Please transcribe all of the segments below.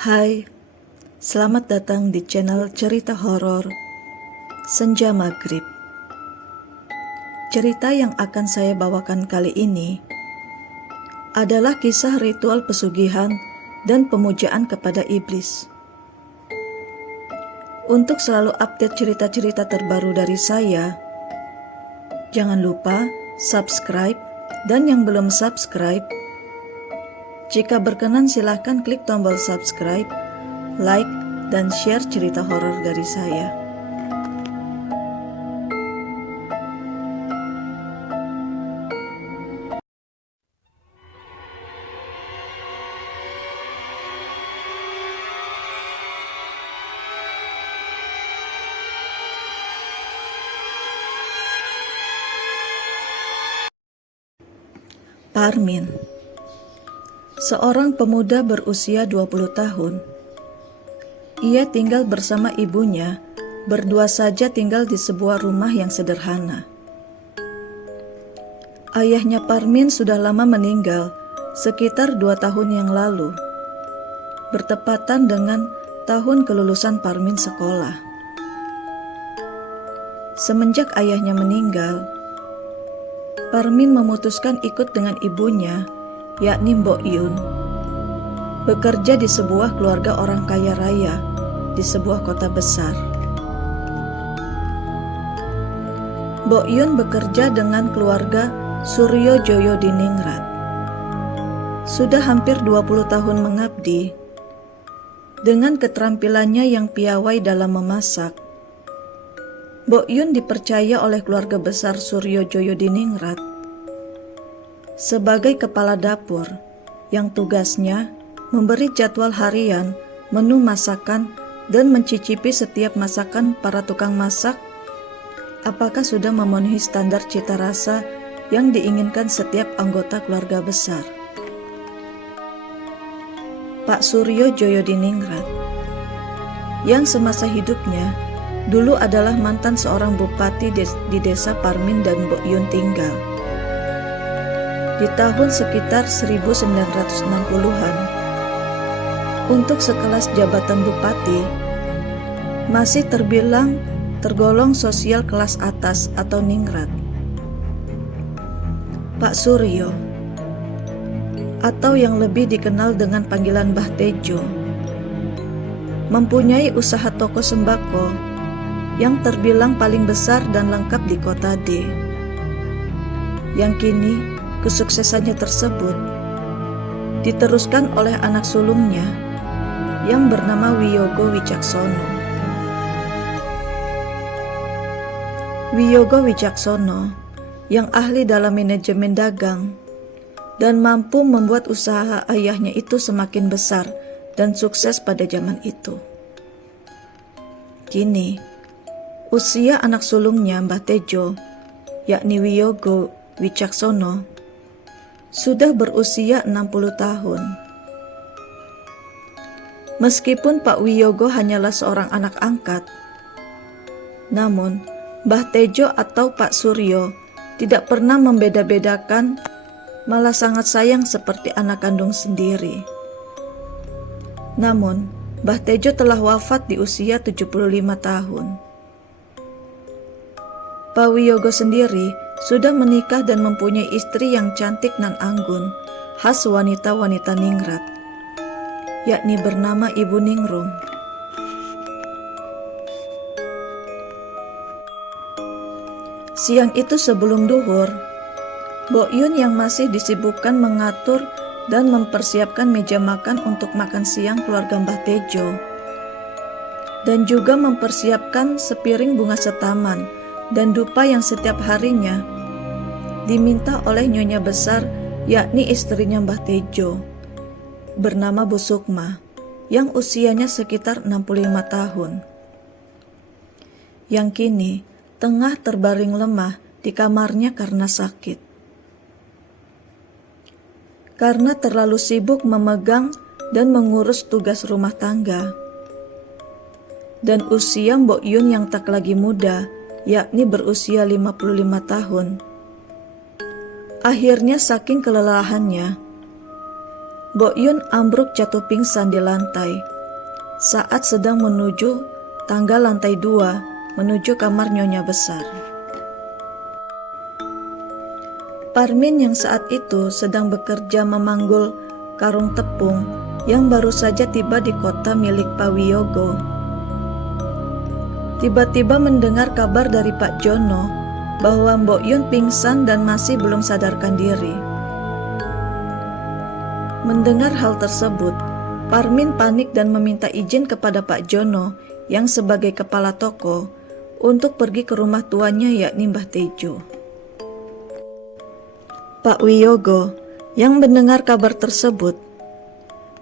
Hai, selamat datang di channel cerita horor Senja Maghrib. Cerita yang akan saya bawakan kali ini adalah kisah ritual pesugihan dan pemujaan kepada iblis. Untuk selalu update cerita-cerita terbaru dari saya, jangan lupa subscribe, dan yang belum subscribe, jika berkenan silahkan klik tombol subscribe, like, dan share cerita horor dari saya. Parmin, seorang pemuda berusia 20 tahun. Ia tinggal bersama ibunya, berdua saja tinggal di sebuah rumah yang sederhana. Ayahnya Parmin sudah lama meninggal, sekitar 2 tahun yang lalu, bertepatan dengan tahun kelulusan Parmin sekolah. Semenjak ayahnya meninggal, Parmin memutuskan ikut dengan ibunya, yakni Mbok Yun, bekerja di sebuah keluarga orang kaya raya di sebuah kota besar. Mbok Yun bekerja dengan keluarga Suryo Joyo di Ningrat. Sudah hampir 20 tahun mengabdi. Dengan keterampilannya yang piawai dalam memasak, Mbok Yun dipercaya oleh keluarga besar Suryo Joyo di Ningrat sebagai kepala dapur yang tugasnya memberi jadwal harian, menu masakan, dan mencicipi setiap masakan para tukang masak apakah sudah memenuhi standar cita rasa yang diinginkan setiap anggota keluarga besar. Pak Suryo Joyo di Ningrat, yang semasa hidupnya dulu adalah mantan seorang bupati di desa Parmin dan Mbok Yun tinggal. Di tahun sekitar 1960-an, untuk sekelas jabatan bupati, masih tergolong sosial kelas atas atau ningrat. Pak Suryo, atau yang lebih dikenal dengan panggilan Mbah Tejo, mempunyai usaha toko sembako yang terbilang paling besar dan lengkap di kota D. Yang kini kesuksesannya tersebut diteruskan oleh anak sulungnya yang bernama Wiyogo Wicaksono. Wiyogo Wicaksono yang ahli dalam manajemen dagang dan mampu membuat usaha ayahnya itu semakin besar dan sukses pada zaman itu. Kini, usia anak sulungnya Mbah Tejo, yakni Wiyogo Wicaksono, sudah berusia 60 tahun. Meskipun Pak Wiyogo hanyalah seorang anak angkat, namun Mbah Tejo atau Pak Suryo tidak pernah membeda-bedakan, malah sangat sayang seperti anak kandung sendiri. Namun, Mbah Tejo telah wafat di usia 75 tahun. Pak Wiyogo sendiri sudah menikah dan mempunyai istri yang cantik nan anggun, khas wanita-wanita ningrat, yakni bernama Ibu Ningrum. Siang itu sebelum duhur, Mbok Yun yang masih disibukkan mengatur dan mempersiapkan meja makan untuk makan siang keluarga Mbah Tejo, dan juga mempersiapkan sepiring bunga setaman dan dupa yang setiap harinya diminta oleh nyonya besar, yakni istrinya Mbah Tejo, bernama Bu Sukma, yang usianya sekitar 65 tahun, yang kini tengah terbaring lemah di kamarnya karena sakit. Karena terlalu sibuk memegang dan mengurus tugas rumah tangga, dan usia Mbok Yun yang tak lagi muda, yakni berusia 55 tahun. Akhirnya saking kelelahannya, Mbok Yun ambruk jatuh pingsan di lantai saat sedang menuju tangga lantai 2 menuju kamar Nyonya Besar. Parmin yang saat itu sedang bekerja memanggul karung tepung yang baru saja tiba di kota milik Pak Wiyogo. Tiba-tiba mendengar kabar dari Pak Jono bahwa Mbok Yun pingsan dan masih belum sadarkan diri. Mendengar hal tersebut, Parmin panik dan meminta izin kepada Pak Jono yang sebagai kepala toko untuk pergi ke rumah tuanya yakni Mbah Tejo. Pak Wiyogo yang mendengar kabar tersebut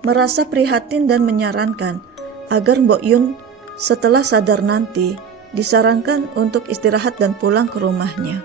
merasa prihatin dan menyarankan agar Mbok Yun setelah sadar nanti disarankan untuk istirahat dan pulang ke rumahnya.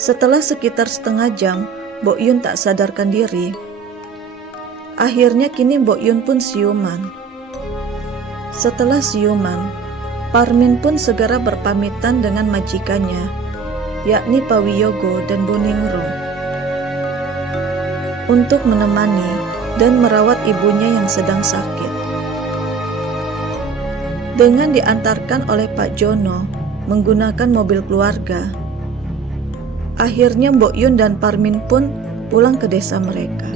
Setelah sekitar setengah jam Mbok Yun tak sadarkan diri. Akhirnya kini Mbok Yun pun siuman. Setelah siuman, Parmin pun segera berpamitan dengan majikannya, yakni Pak Wiyogo dan Bu Ningro, untuk menemani dan merawat ibunya yang sedang sakit. Dengan diantarkan oleh Pak Jono menggunakan mobil keluarga, akhirnya Mbok Yun dan Parmin pun pulang ke desa mereka.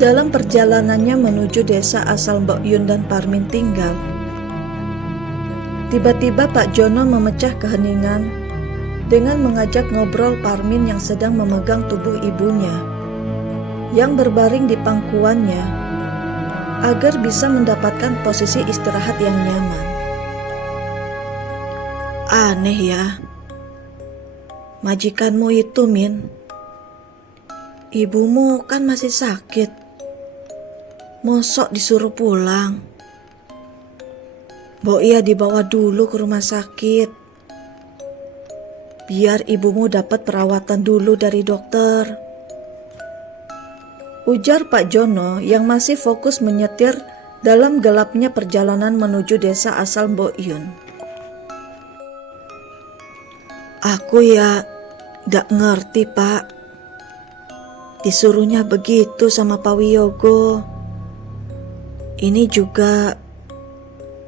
Dalam perjalanannya menuju desa asal Mbok Yun dan Parmin tinggal, tiba-tiba Pak Jono memecah keheningan dengan mengajak ngobrol Parmin yang sedang memegang tubuh ibunya yang berbaring di pangkuannya agar bisa mendapatkan posisi istirahat yang nyaman. Aneh ya, majikanmu itu, Min. Ibumu kan masih sakit. Mosok disuruh pulang. Mbok iya dibawa dulu ke rumah sakit. Biar ibumu dapat perawatan dulu dari dokter. Ujar Pak Jono yang masih fokus menyetir dalam gelapnya perjalanan menuju desa asal Mbok Yun. Aku ya gak ngerti, Pak. Disuruhnya begitu sama Pak Wiyogo. Ini juga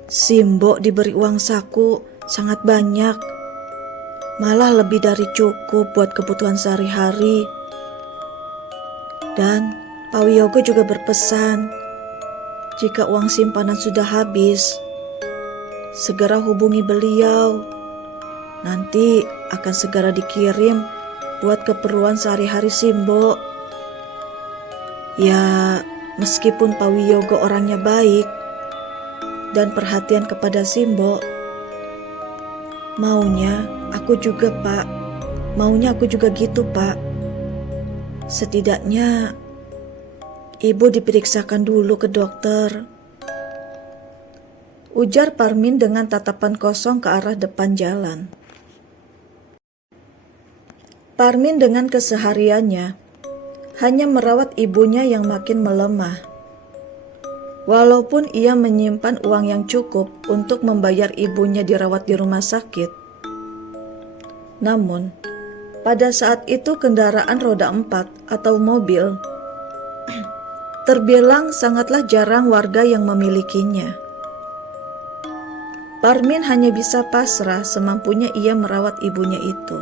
si Mbok diberi uang saku sangat banyak. Malah lebih dari cukup buat kebutuhan sehari-hari. Dan Pak Wiyogo juga berpesan, jika uang simpanan sudah habis, segera hubungi beliau. Nanti akan segera dikirim buat keperluan sehari-hari Simbo. Ya, meskipun Pak Wiyogo orangnya baik dan perhatian kepada Simbo, maunya aku juga gitu, Pak. Setidaknya ibu diperiksakan dulu ke dokter. Ujar Parmin dengan tatapan kosong ke arah depan jalan. Parmin dengan kesehariannya hanya merawat ibunya yang makin melemah. Walaupun ia menyimpan uang yang cukup untuk membayar ibunya dirawat di rumah sakit, namun pada saat itu kendaraan roda 4 atau mobil terbilang sangatlah jarang warga yang memilikinya. Parmin hanya bisa pasrah semampunya ia merawat ibunya itu.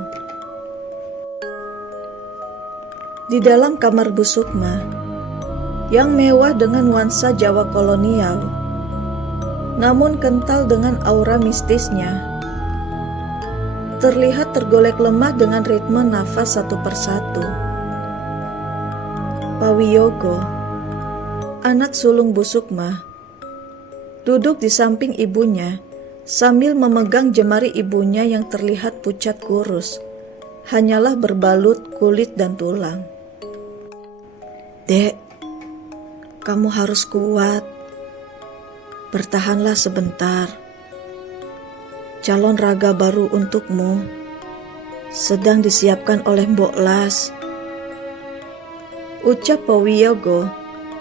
Di dalam kamar Bu Sukma yang mewah dengan nuansa Jawa kolonial, namun kental dengan aura mistisnya, terlihat tergolek lemah dengan ritme nafas satu persatu. Pak Wiyogo, anak sulung Bu Sukma, duduk di samping ibunya sambil memegang jemari ibunya yang terlihat pucat kurus, hanyalah berbalut kulit dan tulang. Dek, kamu harus kuat. Bertahanlah sebentar. Calon raga baru untukmu sedang disiapkan oleh Mbok Las. Ucap Pak Wiyogo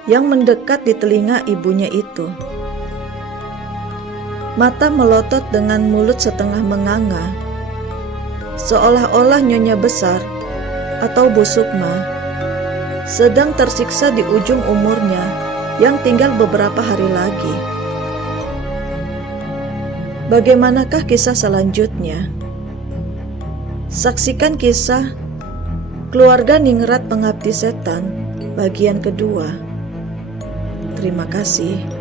yang mendekat di telinga ibunya itu. Mata melotot dengan mulut setengah menganga, seolah-olah Nyonya Besar atau Bu Sukma sedang tersiksa di ujung umurnya yang tinggal beberapa hari lagi. Bagaimanakah kisah selanjutnya? Saksikan kisah Keluarga Ningrat Pengabdi Setan bagian kedua. Terima kasih.